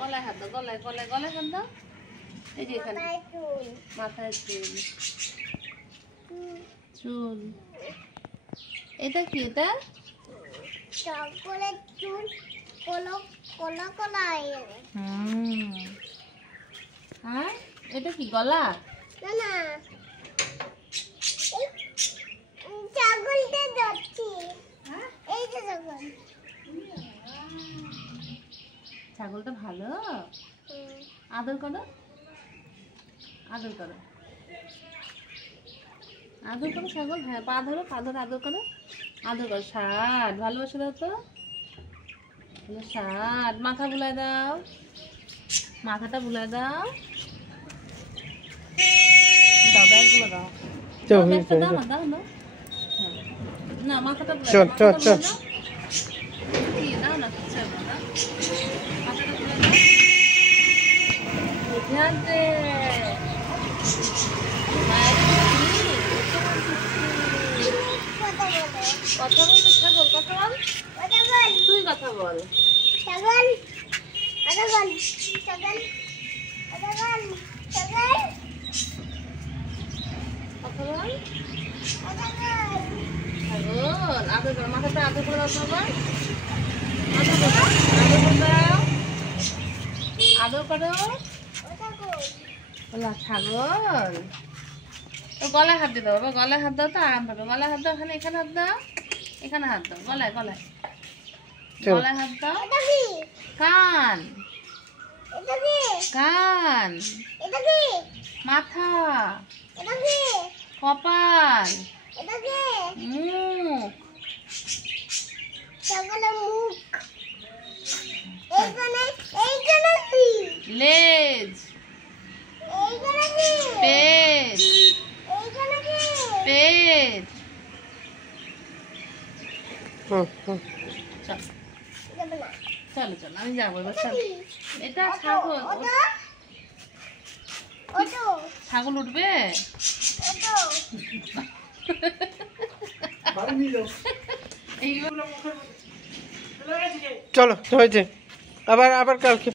গলায় হাত দাও, গলায় গলায় গলায় হাত দাও। এই যে এখানে মাথায় চুল চুল। এটা কি? এটা চকলেট চুল কোলা কোলা কোলা। হ্যাঁ, এটা কি গলা? না না, ছাগলটা যাচ্ছে। এই যে ছাগল। ছাগলটা ভালো, আদর করো, আদর করো, আদর করো ছাগল। হ্যাঁ, পা ধরো, পা ধরো, আদর করো, আদর করো। ষাট ভালোবাসে দাও তো, ষাট। মাথা বুলায় দাও, মাথাটা বুলায় দাও, দাও ব্যাগগুলো দাও, ব্যাগটা দাও না, দাও না। না, মাথাটা বুলায় দাও, মাথাটা বুলায় দাও। কি দাও না, কিচ্ছু হবে না, মাথাটা বুলায় দাও। ধ্যান দে। কথা বলতে ছাগল, কথা বল, তুই কথা বল। ছাগল ছাগল ছাগল ছাগল ছাগল কথা বল। ছাগল। ছাগল আদর করো, মাথাটা আদর করে দাও তো আবার। আদর করো, আদর করে দাও, আদর করো। বলা ছাগল। ও গলায় হাত দিয়ে দাও বাবা, গলায় হাত দাও তো আরাম পাবে। গলায় হাত দাও, এখানে এখানে হাত দাও, এখানে হাত দাও, গলায় গলায় গলায় হাত দাও। কান কান, মাথা, কপাল, মুখ, লেজ, পেট, পেট। চলো চলো, আমি যাবো এবার। চলো, এটা ছাগল। ছাগল উঠবে। চলো হয়েছে, আবার আবার কালকে।